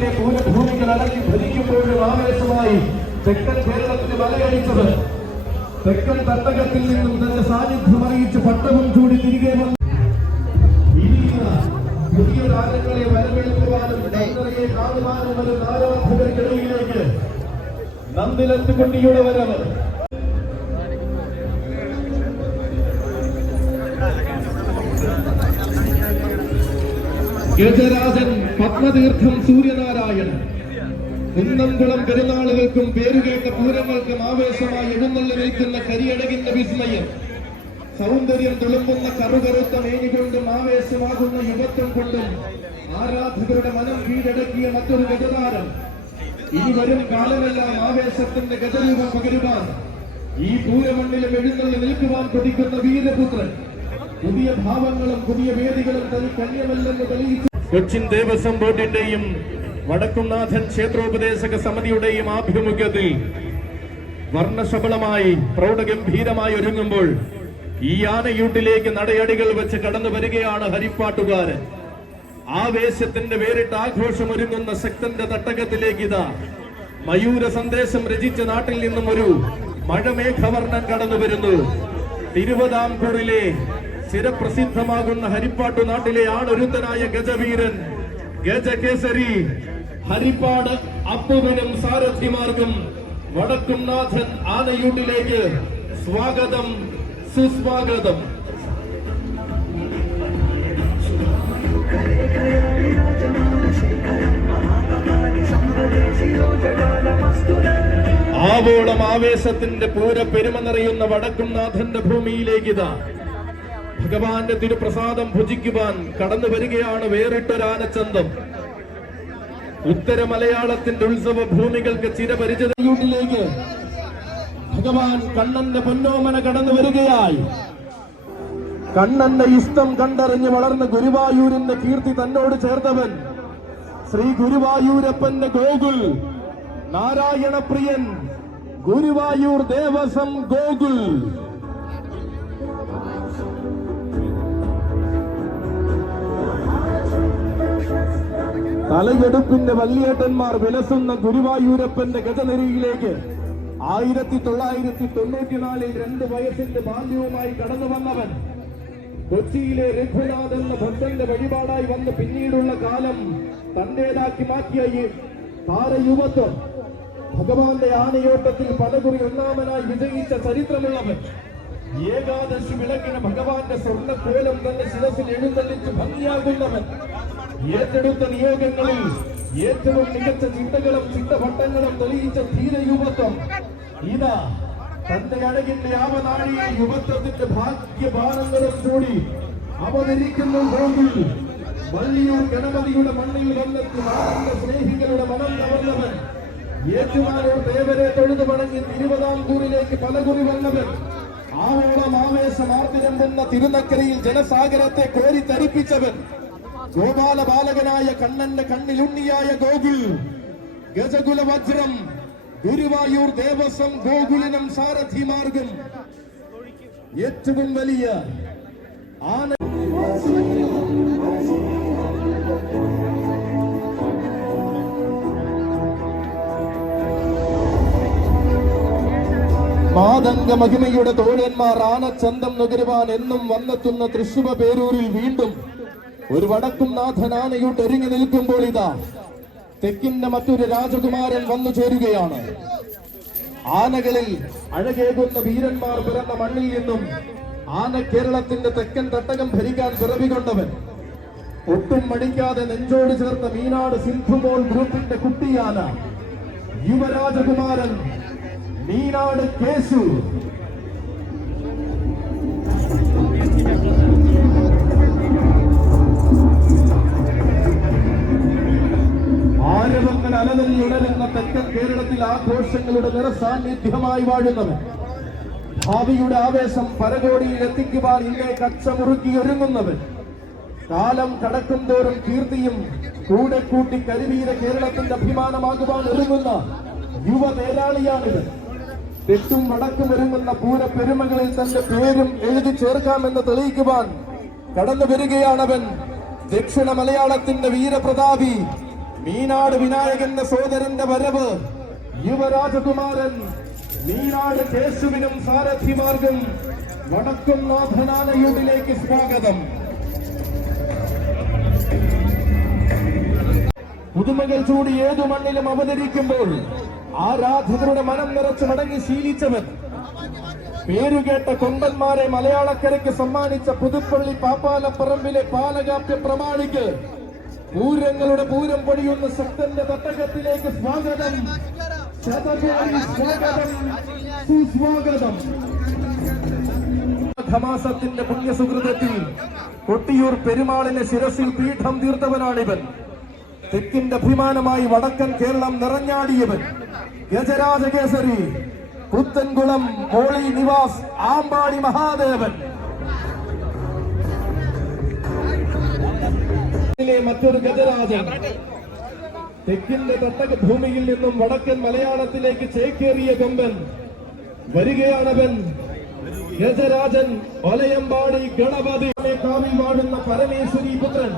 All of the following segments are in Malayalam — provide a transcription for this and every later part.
നാട്ടിലെ പൂരഭൂമികൾ അടങ്ങി ഭരിക്കുമ്പോഴും ആവേശമായി തെക്കൻ കേരളത്തിന് മലയടിച്ചത് തെക്കൻ തട്ടകത്തിൽ നിന്നും തന്റെ സാന്നിധ്യം അറിയിച്ച് പട്ടവും ചൂടി തിരികെ വന്നു പുതിയ താരങ്ങളെ വരവേൽക്കുവാനും ചന്ദ്രയെ കാണുവാനും വരും ആരാധകർക്കിടയിലേക്ക് നന്ദിലത്ത് കുട്ടിയുടെ വരവ്. ഗജരാജൻ പത്മതീർത്ഥം സൂര്യനാരായൺ കുന്നംകുളം പെരുന്നാളുകൾക്കും പേരുകേട്ട പൂരങ്ങൾക്കും ആവേശമായി എഴുന്നള്ളി നിൽക്കുന്ന കരിയടകിന്റെ വിസ്മയം. സൗന്ദര്യം തുളുമ്പുന്ന കറുകറുത്ത മേനി കൊണ്ടും ആവേശമാകുന്ന യുവത്വം കൊണ്ടും ആരാധകരുടെ മനം കീഴടക്കിയ മറ്റൊരു ഗജതാരം. ഇനി വരും കാലമെല്ലാം ആവേശത്തിന്റെ ഗജരൂപം പകരുവാൻ ഈ പൂരമണ്ണിലും എഴുന്നള്ളി നിൽക്കുവാൻ കൊതിക്കുന്ന വീരപുത്രൻ. പുതിയ ഭാവങ്ങളും പുതിയ വേദികളും തനി കന്യമല്ലെന്ന് തെളിയിച്ചു. കൊച്ചിൻ ദേവസ്വം ബോർഡിന്റെയും വടക്കുംനാഥൻ ക്ഷേത്രോപദേശക സമിതിയുടെയും ആഭിമുഖ്യത്തിൽ വർണ്ണശബളമായി പ്രൗഢഗംഭീരമായി ഒരുങ്ങുമ്പോൾ ഈ ആനയൂട്ടിലേക്ക് നടയടികൾ വെച്ച് കടന്നു വരികയാണ് ഹരിപ്പാട്ടുകാരൻ. ആവേശത്തിന്റെ വേറിട്ട ആഘോഷം ഒരുങ്ങുന്ന ശക്തന്റെ തട്ടകത്തിലേക്ക് ഇതാ മയൂര സന്ദേശം രചിച്ച നാട്ടിൽ നിന്നും ഒരു മഴമേഘവർണ്ണൻ കടന്നു വരുന്നു. തിരുവിതാംകൂറിലെ ചിരപ്രസിദ്ധമാകുന്ന ഹരിപ്പാട്ടു നാട്ടിലെ ആണൊരുത്തനായ ഗജവീരൻ ഗജകേസരി ഹരിപ്പാട് അപ്പുവിനും സാരഥിമാർക്കും വടക്കുംനാഥൻ ആനയൂട്ടിലേക്ക് സ്വാഗതം, സുസ്വാഗതം. ആവോളം ആവേശത്തിന്റെ പൂര പെരുമ നിറയുന്ന വടക്കുംനാഥന്റെ ഭൂമിയിലേക്ക് ഇതാ ഭഗവാന്റെ തിരുപ്രസാദം ഭുജിക്കുവാൻ കടന്നു വരികയാണ് വേറിട്ടൊരാനച്ചന്തം. ഉത്തര മലയാളത്തിന്റെ ഉത്സവ ഭൂമികൾക്ക് ചിരപരിചിതയിലേക്ക് ഭഗവാൻ കണ്ണന്റെ പൊന്നോമന കടന്നു വരികയായി. കണ്ണന്റെ ഇഷ്ടം കണ്ടറിഞ്ഞ് വളർന്ന ഗുരുവായൂരിന്റെ കീർത്തി തന്നോട് ചേർത്തവൻ ശ്രീ ഗുരുവായൂരപ്പന്റെ ഗോകുൽ നാരായണപ്രിയൻ ഗുരുവായൂർ ദേവസ്വം ഗോകുൽ. തലയെടുപ്പിന്റെ വല്യേട്ടന്മാർ വിലസുന്ന ഗുരുവായൂരപ്പന്റെ ഗജനിരയിലേക്ക് 1994 2 വയസ്സിന്റെ ബാല്യവുമായി കടന്നു വന്നവൻ കൊച്ചിയിലെ രഘുനാഥ് എന്ന ഭക്തന്റെ വഴിപാടായി വന്ന് പിന്നീടുള്ള കാലം തന്റേതാക്കി മാറ്റിയ ഈ താരയുവത്വം ഭഗവാന്റെ ആനയോട്ടത്തിൽ പലകുറി ഒന്നാമനായി വിജയിച്ച ചരിത്രമുള്ളവൻ. ഏകാദശി വിളക്കിന് ഭഗവാന്റെ സ്വർണ്ണക്കോലം തന്നെ ശിരസിൽ എഴുന്നള്ളിച്ച് ഭംഗിയാകുന്നവൻ. ഏറ്റെടുത്ത നിയോഗങ്ങളിൽ ഏറ്റവും മികച്ച ചിന്തകളും ചിന്തവട്ടങ്ങളും തെളിയിച്ച ധീരയുവത്വം. ഇതാ തന്റെ അഴകിന്റെ ആവനാഴിയെ യുവത്വത്തിന്റെ ഭാഗ്യബാണങ്ങളും കൂടി അവതരിക്കുന്നു. ഗോകുൽ വള്ളിയൂർ ഗണപതിയുടെ മണ്ണിൽ വന്നെത്തി നാടിന്റെ സ്നേഹികളുടെ മനം കവർന്നവൻ. ഏറ്റുമാനൂർ ദേവരെ തൊഴുതു വണങ്ങി തിരുവിതാംകൂറിലേക്ക് പലകുറി വന്നവൻ. ആവോളം ആവേശമാർത്തിരമ്പുന്ന തിരുനക്കരയിൽ ജനസാഗരത്തെ കോരിത്തരിപ്പിച്ചവൻ. ഗോപാല ബാലകനായ കണ്ണന്റെ കണ്ണിലുണ്ണിയായ ഗോകുൽ ഗജകുല വജ്രം ഗുരുവായൂർ ദേവസ്വം ഗോകുലിനും സാരഥിമാർഗം ഏറ്റവും വലിയ ആന. മാതംഗ മഹിമയുടെ തോഴന്മാർ ആനച്ചന്തം നുകരുവാൻ എന്നും വന്നെത്തുന്ന തൃശ്ശൂർ പേരൂരിൽ വീണ്ടും ഒരു വടക്കുംനാഥൻ ആനയൂട്ട് ഒരുങ്ങി നിൽക്കുമ്പോൾ ഇതാ തെക്കിന്റെ മറ്റൊരു രാജകുമാരൻ വന്നു ചേരുകയാണ്. ആനകളിൽ അഴകേകുന്ന വീരന്മാർ പിറന്ന മണ്ണിൽ നിന്നും ആന കേരളത്തിന്റെ തെക്കൻ തട്ടകം ഭരിക്കാൻ പിറവികൊണ്ടവൻ. ഒട്ടും മടിക്കാതെ നെഞ്ചോട് ചേർത്ത മീനാട് സിന്ധുമോൾ ഗ്രൂപ്പിന്റെ കുട്ടിയാന യുവരാജകുമാരൻ മീനാട് കേശു. ആരവങ്ങൾ അലതല്ലി ഉണരുന്ന തെക്കൻ കേരളത്തിൽ ആഘോഷങ്ങളുടെ നിറസാന്നിധ്യമായി വാഴുന്നവൻ. ഭാവിയുടെ ആവേശം പരകോടിയിൽ എത്തിക്കുവാൻ ഇന്നേ കച്ചമുറുക്കി ഒരുങ്ങുന്നവൻ. കാലം കടക്കും തോറും കീർത്തിയും കൂടെ കൂട്ടി കരിവീര കേരളത്തിന്റെ അഭിമാനമാകുവാൻ ഒരുങ്ങുന്ന യുവ നേരാളിയാണിത്. തെറ്റും വടക്കും ഒരുങ്ങുന്ന പൂര പെരുമകളിൽ തന്റെ പേരും എഴുതി ചേർക്കാമെന്ന് തെളിയിക്കുവാൻ കടന്നു വരികയാണവൻ. ദക്ഷിണ മലയാളത്തിന്റെ വീരപ്രതാപി മീനാട് വിനായകന്റെ സോദരന്റെ വരവ്. യുവരാജകുമാരൻ മീനാട് കേശുവിനും സാരഥിമാർഗം വടക്കും നാഥനാനയൂരിലേക്ക് സ്വാഗതം. പുതുമകൾ ചൂടി ഏതു മണ്ണിലും അവതരിക്കുമ്പോൾ ആരാധകരുടെ മനം നിറച്ച് മടങ്ങി ശീലിച്ചവൻ, പേരുകേട്ട കൊമ്പന്മാരെ മലയാളക്കരയ്ക്ക് സമ്മാനിച്ച പുതുപ്പള്ളി പാപ്പാലപ്പറമ്പിലെ പാലകാപ്യ പ്രമാണിക്ക് പൂരങ്ങളുടെ പൂരം പൊടിയുന്ന ശക്തന്റെ തട്ടകത്തിലേക്ക് സ്വാഗതം, സ്വാഗതം, സുസ്വാഗതം. മാസത്തിന്റെ പുണ്യസുഹൃതത്തിൽ കൊട്ടിയൂർ പെരുമാളിനെ ശിരസിൽ പീഠം തീർത്തവനാണിവൻ. തെക്കിന്റെ അഭിമാനമായി വടക്കൻ കേരളം നിറഞ്ഞാടിയവൻ. ഗജരാജകേസരി പുത്തൻകുളം മോളി നിവാസ് ആമ്പാടി മഹാദേവൻ. മറ്റൊരു ഗജരാജൻ. തെക്കിന്റെ തട്ടക ഭൂമിയിൽ നിന്നും വടക്കൻ മലയാളത്തിലേക്ക് ചേക്കേറിയ കൊമ്പൻ വരികയാണവൻ. ഗജരാജൻ ഒലയമ്പാടി ഗണപതി കാവിൽ വാടുന്ന പരമേശ്വരി പുത്രൻ.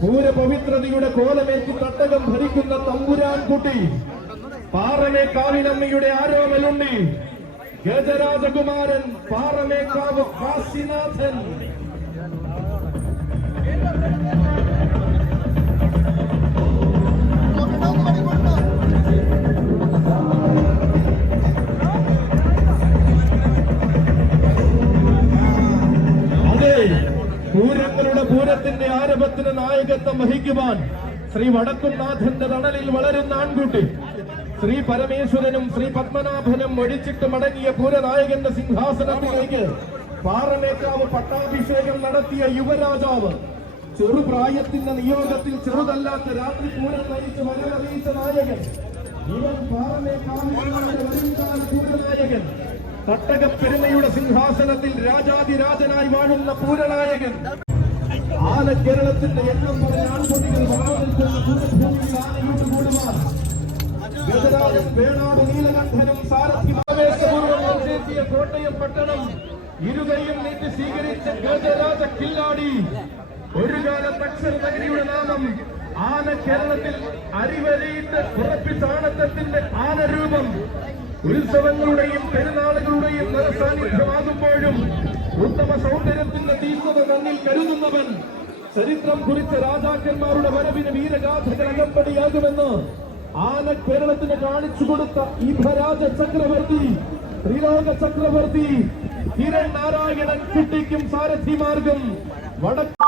പൂരപവിത്രതയുടെ കോലമേറ്റി തട്ടകം ഭരിക്കുന്ന തമ്പുരാൻ കുട്ടി. പാറമേക്കാവിലമ്മയുടെ ആരോമലുണ്ണി. ഗജരാജകുമാരൻ പാറമേക്കാവ് കാശിനാഥൻ. അതെ, പൂരങ്ങളുടെ പൂരത്തിന്റെ ആരംഭത്തിന് നായകത്വം വഹിക്കുവാൻ ശ്രീ വടക്കുംനാഥന്റെ തണലിൽ വളരുന്ന ആൺകുട്ടി. ശ്രീ പരമേശ്വരനും ശ്രീ പത്മനാഭനും ഒഴിച്ചിട്ട് മടങ്ങിയ പൂരനായകന്റെ സിംഹാസനത്തിലേക്ക് പാറമേക്കാവ് പട്ടാഭിഷേകം നടത്തിയ യുവരാജാവ്. ചെറുപ്രായത്തിന്റെ നിയോഗത്തിൽ ചെറുതല്ലാത്ത രാത്രി പൂരം നയിച്ച് വരവറിയിച്ച നായകൻ. ഇവൻ പാറമേക്കാവ് പൂരനായകൻ. തട്ടകപ്പെരുമയുടെ സിംഹാസനത്തിൽ രാജാതിരാജനായി വാഴുന്ന പൂരനായകൻ. ആനക്കേരളത്തിന്റെ എണ്ണം പറഞ്ഞ ആൺകുട്ടികൾ വളർന്നിരിക്കുന്ന പൂരഭൂമിയിൽ ആനയൂട്ട് കൂടുവാൻ ഗജരാജൻ വേണാട് നീലകണ്ഠനും സാരഥി ആവേശപൂർവ്വം ചേർത്തിയ കോട്ടയം പട്ടണം ഇരുകൈയും നീട്ടി സ്വീകരിച്ച ഗജരാജ കില്ലാടി. ഒരു കാലത്ത് അക്ഷരനഗരിയുടെ നാമം ആന കേരളത്തിൽ അരിവരയിട്ട് ഉറപ്പിച്ച ആനത്തത്തിന്റെ ആനരൂപം. ഉത്സവങ്ങളുടെയും പെരുന്നാളുകളുടെയും നിറസാന്നിധ്യമാകുമ്പോഴും ഉത്തമ സൗന്ദര്യത്തിന്റെ തീഷ്ണത തന്നിൽ കരുതുന്നവൻ. ചരിത്രം കുറിച്ച രാജാക്കന്മാരുടെ വരവിന് വീരഗാഥകൾ അകമ്പടിയാകുമെന്ന് ആന കേരളത്തിന് കാണിച്ചു കൊടുത്ത ഇഭരാജ ചക്രവർത്തി, ത്രിലോക ചക്രവർത്തി കിരൺ നാരായണൻ കുട്ടിക്കും സാരഥിമാർഗം വടക്കേ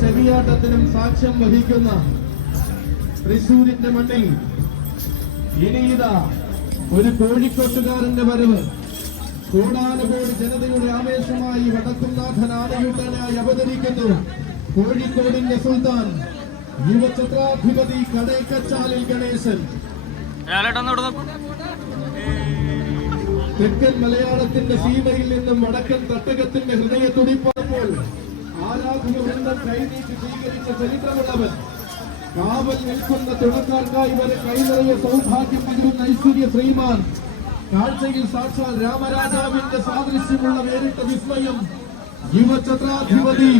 ചെവിയാട്ടത്തിനും സാക്ഷ്യം വഹിക്കുന്ന തൃശൂരിന്റെ മണ്ണിൽ ഇനിയിതാ ഒരു കോഴിക്കോട്ടുകാരന്റെ വരവ്. കോടാനുകോടി ജനതയുടെ ആവേശമായി വടക്കുംനാഥൻ ആനയൂട്ടനായി അവതരിക്കുന്നു. കോഴിക്കോടിന്റെ സുൽത്താൻ യുവഛത്രാധിപതി കടേക്കച്ചാലിൽ ഗണേശൻ. തെക്കൻ മലയാളത്തിന്റെ സീമയിൽ നിന്നും വടക്കൻ തട്ടകത്തിന്റെ ഹൃദയത്തുടിപ്പപ്പോൾ ആരാധകവൃന്ദം കൈനീട്ടി സ്വീകരിച്ച ചരിത്രമുള്ളവൻ. കാവൽ നിൽക്കുന്ന തുണക്കാർക്കായി വരെ കൈനിറയ സൗഭാഗ്യം പകരുന്ന ഐശ്വര്യ ശ്രീമാൻ. കാഴ്ചയിൽ സാക്ഷാൽ രാമരാജാവിന്റെ സാദൃശ്യമുള്ള വേറിട്ട വിസ്മയം യുവഛത്രാധിപതി.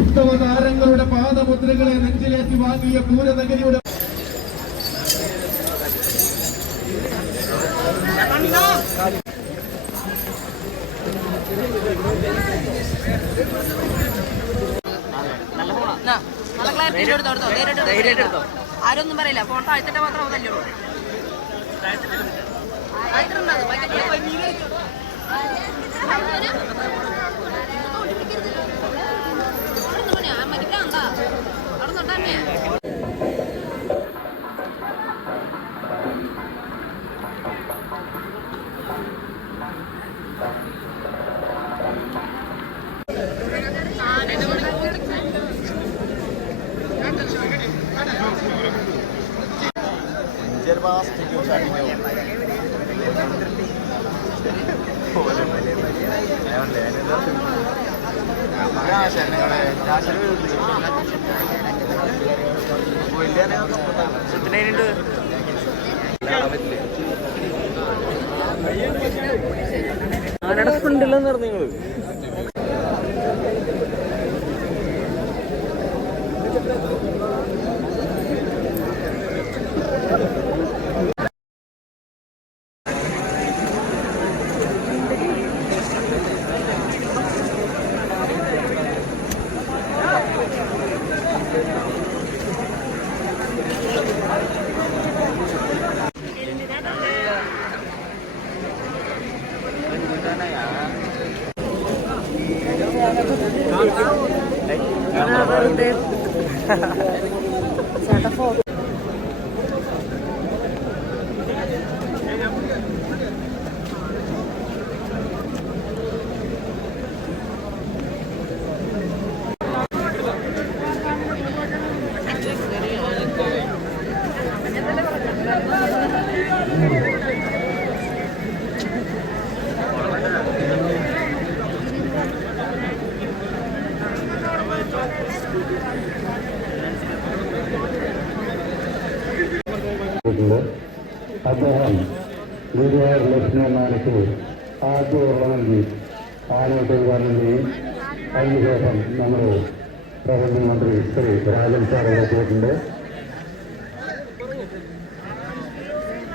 ഉത്തമ താരങ്ങളുടെ പാദമുദ്രകളെ നെഞ്ചിലേറ്റി വാങ്ങിയ പൂരനഗരിയുടെ ആരൊന്നും പറയില്ല. ഫോട്ടോ അയച്ചിട്ട് മാത്രം അതല്ലോ. അവിടെ തൊട്ടാ ആനയുടെ ഫ്രണ്ടിലെന്ന് പറഞ്ഞു നിങ്ങള്. അദ്ദേഹം ഗുരുവായൂർ ലക്ഷ്മണനാഥക്ക് ആദ്യ ഉള്ളമെങ്കിൽ ആനയുടെ ഉദാഹരണം അതിനുശേഷം നമ്മുടെ പ്രധാനമന്ത്രി ശ്രീ രാജൻ സാർ എത്തിയിട്ടുണ്ട്.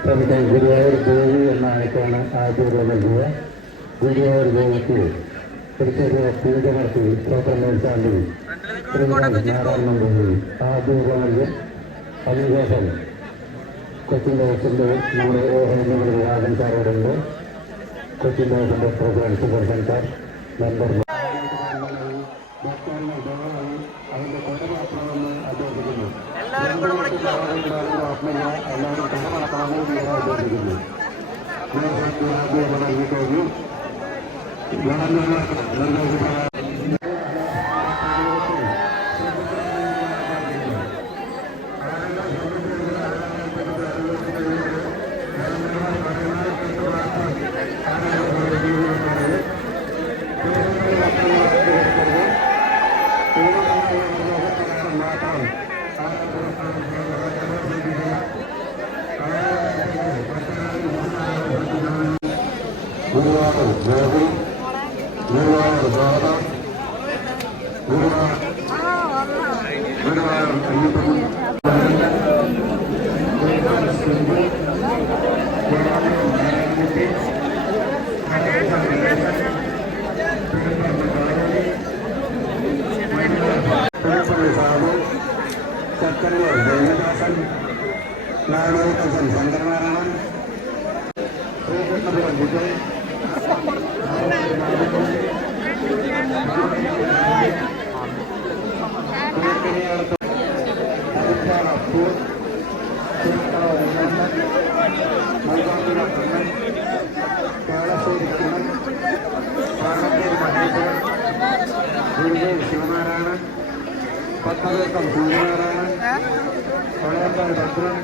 നമുക്ക് ഗുരുവായൂർ ദേവി എന്ന ആനയ്ക്കാണ് ആദ്യ ഉള്ള നൽകുക. ഗുരുവായൂർ ദേവിക്ക് പ്രത്യേക പൂജ നടത്തി ക്ഷേത്രം മേൽശാന്തി നാരായണൻ ദേവി ആദ്യ ഉള്ള നൽകും. അതിനുശേഷം കൊച്ചിൻ ദേവസിൻ്റെ നമ്മുടെ രാജൻ സാറോടുണ്ട്. കൊച്ചിൻ ദേവസിൻ്റെ പ്രോഗ്രാം സുദർശൻ സാർ മെമ്പർ അതിൻ്റെ കൊടമാക്കണമെന്ന് അഭ്യർത്ഥിക്കുന്നു. എല്ലാവരും കൊടമാക്കണമെന്ന് അഭ്യർത്ഥിക്കുന്നു. നൽകിക്കഴിഞ്ഞു. ഗുരുവായൂർ ഗോപി, ഗുരുവായൂർ ഗോദ, ഗുരുവായൂർ അയ്യപ്പൻ, സാബു, ചക്കരൂർ ദേവദാസൻ, നാടോട്ടൻ ശങ്കരനാരായണൻ, ശ്രീകൃഷ്ണപുരം വിജയ്, ഗുരുദേവ് ശിവനാരായണൻ, പത്മതീർത്ഥം സൂര്യനാരായണൻ, കൊളയക്കാട് ഭദ്രൻ,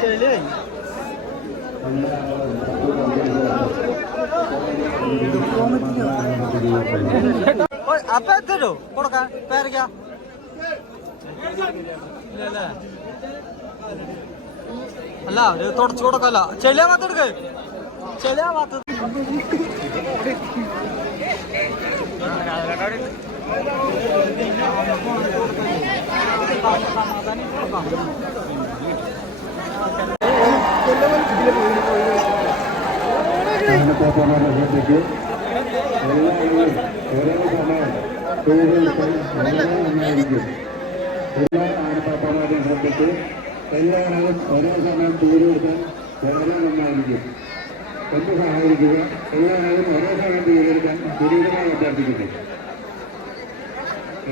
ശരിയായി അപ്പൊ എത്തരോ കൊടുക്കാൻ പേരയ്ക്ക അല്ല തുടച്ചു കൊടുക്കല്ല ചെളിയാ ഭാഗത്ത് എടുക്ക ചെളിയാ ഭാഗത്ത് ശ്രദ്ധിക്കും. എല്ലാവരും ഓരോ സമയം തൊഴിലെടുക്കാൻ വളരെ നന്നായിരിക്കും. എല്ലാ ആനപ്പാപ്പന്മാരെയും ശ്രദ്ധിച്ച് എല്ലാവരും ഓരോ സമയം തൊഴിലെടുക്കാൻ വളരെ നന്നായിരിക്കും. എന്ത് സഹായിക്കുക, എല്ലാവരും ഓരോ സമയം തൊഴിലെടുക്കാൻ ദുരിതമായി അഭ്യർത്ഥിക്കുന്നു.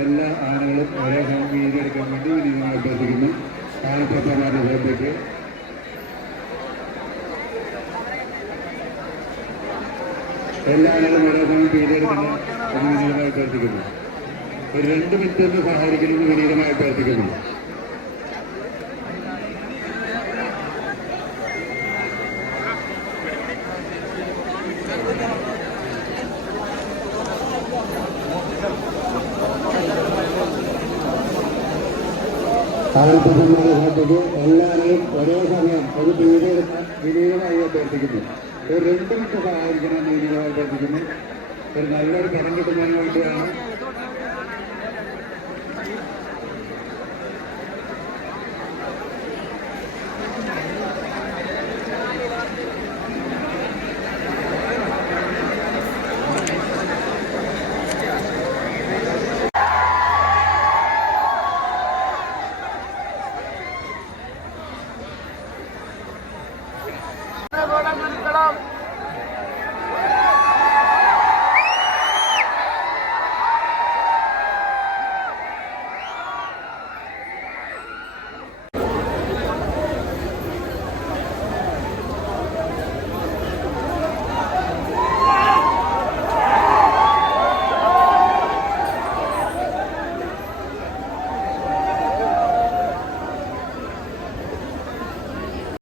എല്ലാ ആനകളും ഓരോ സമയം വീതിയെടുക്കാൻ വേണ്ടി വിനീതമായി അഭ്യർത്ഥിക്കുന്നു. ആനപ്പാപ്പന്മാരുടെ ശ്രദ്ധയ്ക്ക് എല്ലാ ആളുകളും ഓരോ സമയം വീതിയെടുക്കുന്ന വിനീതമായി അഭ്യർത്ഥിക്കുന്നു. ഒരു 2 മിനിറ്റ് ഒന്ന് സഹായിക്കണമെന്ന് വിനീതമായി അഭ്യർത്ഥിക്കുന്നു. ആനപ്പാപ്പന്മാരുടെ ശ്രദ്ധയ്ക്ക് എല്ലാവരെയും ഒരേ സമയം ഒരു വീതിയെടുക്കാൻ വിനീതമായി അഭ്യർത്ഥിക്കുന്നു. ഒരു 2 മിനിറ്റ് സഹായിക്കണമെന്ന് വിനീതമായി അഭ്യർത്ഥിക്കുന്നു. ഒരു നല്ലൊരു പടം കിട്ടുന്നതിന് വേണ്ടിയാണ്